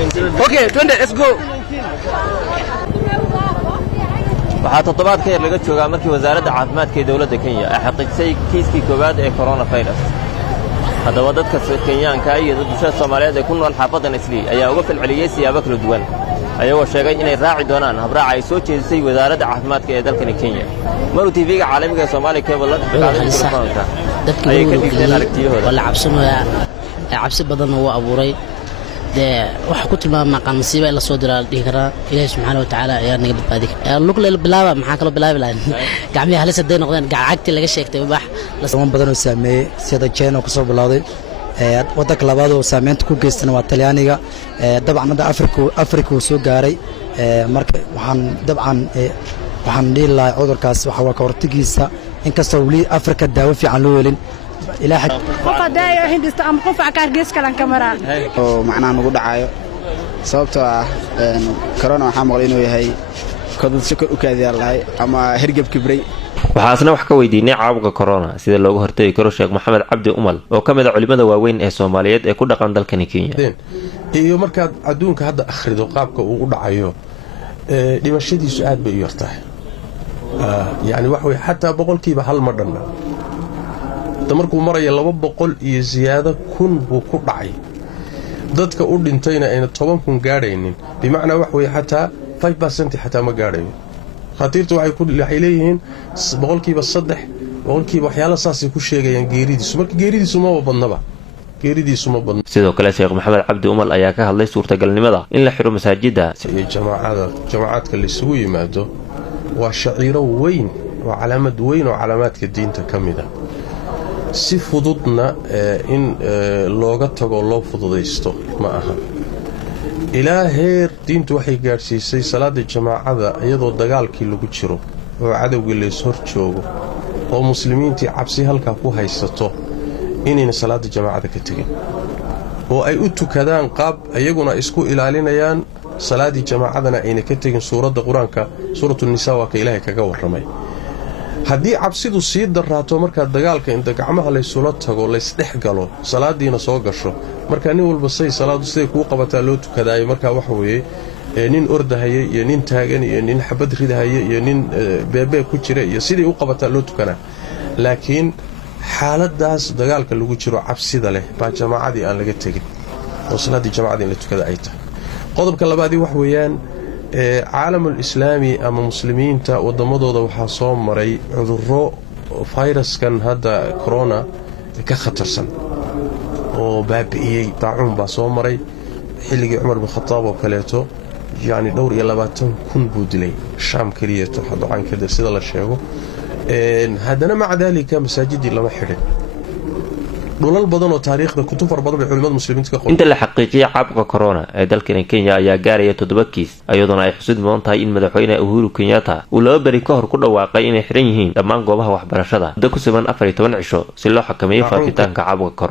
Okay, 20, let's go. waxaa toddobaad ka yar laga joogaa markii wasaaradda caafimaadka ee dawladda Kenya ay xaqiijisay kiiskii koowaad ee coronavirus. haddaba dadka Kenyaanka iyo bulshada Soomaaliyeed ee ku nool xaafadan Islii ayaa uga falceliyay siyaabo kala duwan ayagoo sheegay inay raaci doonaan habraaca ay soo jeedisay wasaaradda caafimaadka ee dalkan Kenya. Maru TV-ga caalamiga ee Soomaali Cable ayay ka dhigteen aragtiyahooda wala cabsi badan oo abuuray wax ku tilmaama maqan masiibo la soo diraa dhigi karaa Ilaahay subhanahu wa ta'ala ayaa naga badbaadiy lug la bilaaba maxaa kala bilaabi lahayn gacmihi halis haday noqdeen gacagti laga sheegtay wax la soo badan oo saameeyay sida China ku soo bilowday waddanka labaad oo saameynta ku geystana waa Talyaaniga dabcan Afrika soo gaaray marka waxaan dhilaay cudurkaas waxa waa ka hortagiisa inkastoo wali Afrika daawo fiican loo helin ilaa qofadayo hindista am qof akaargees kalan kamaraan oo macnaa nagu dhacayo sababtoo ah corona waxa maqlay inuu yahay kadad shakar u kaadiyaa lahay ama hergab kibray waxaasna wax ka weydiinay caabuqa corona sida looga hortagi karo Sheekh Maxamed Cabdi Umal oo kamid ah culimada waaweyn ee Soomaaliyeed ee ku dhaqan dalkan Kenya iyo markaad adduunka hadda akhrido qaabka uu u dhacayo dhimashadiisu aad bay u yartahay yani wax way xataa boqolkiiba hal ma dhanna markuu marayo 200 iyo ziyaado kun buu ku dhacay dadka u dhintayna ayna 10 kun gaadhaynin bimaana wax way xataa 5% xataa ma gaadhayo khatiirtu waxay leeyihiin boqolkiiba 3 boqolkiiba waxyaalo saasi ku sheegayaan geeridiisu marka geeridiisu ma badnaba sidoo kale Sheekh Maxamed Cabdi Umal ayaa ka hadlay suurtagalnimada in la xiro masaajida iyo jamaacadka la isugu yimaado waa shaciiro weyn oo calaamad weyn oo calaamaadka diinta kamid ah si fududna in looga tago loo fududeysto ma aha ilaa heer diintu waxay gaarsiisay salaada jamaacada iyadoo dagaalkii lagu jiro oo cadawga la is hor joogo oo muslimiintii cabsi halka ku haysato inayna salaada jamaacada ka tagin oo ay u tukadaan qaab ayaguna isku ilaalinayaan salaadii jamaacadana ayna ka tagin suurada quraanka suuratul nisaa waa ka Ilaahay kaga waramay haddii cabsidu sii daraato marka dagaalka inta gacmaha la isula tago la isdhex galo salaadiina soo gasho marka nin walba salaadu siday ku qabataa loo tukadaayo marka wax weeye nin ordahaya iyo nin taagan iyo nin xabad ridahaya iyo nin beebe ku jira iyo sidii u qabataa loo tukana laakiin xaaladaas dagaalka lagu jiro cabsida leh baa jamaacadii aan laga tagin oo salaadii jamaacadii la tukada ay tahay qodobka labaadii wax weeyaan caalamul islaami ama muslimiinta wadamadooda waxaa soo maray cudurro fayraskan hadda corona ka khatarsan oo baabi'iyay daacuun baa soo maray xilligii Umar bin Khattab oo kaleeto yani dhowr iyo 20 kun buu dilay Shaam kaliya ducaan ka dir sida la sheego haddana maca dalika masaajidii lama xidhin dhulal badan oo taariikhda kutub far badan culimada muslimiinta ka qoran inta la xaqiijiyay caabuqa corona ee dalkan Kenya ayaa gaaraya 7 kiis ayaduna ay xusid mudan tahay in madaxweyne Uhuru Kenyatta uu laba bari ka hor ku dhawaaqay inay xiran yihiin dhammaan goobaha waxbarashada ku siman 14 cisho si loo xakameeyo faafitaanka caabuqa corona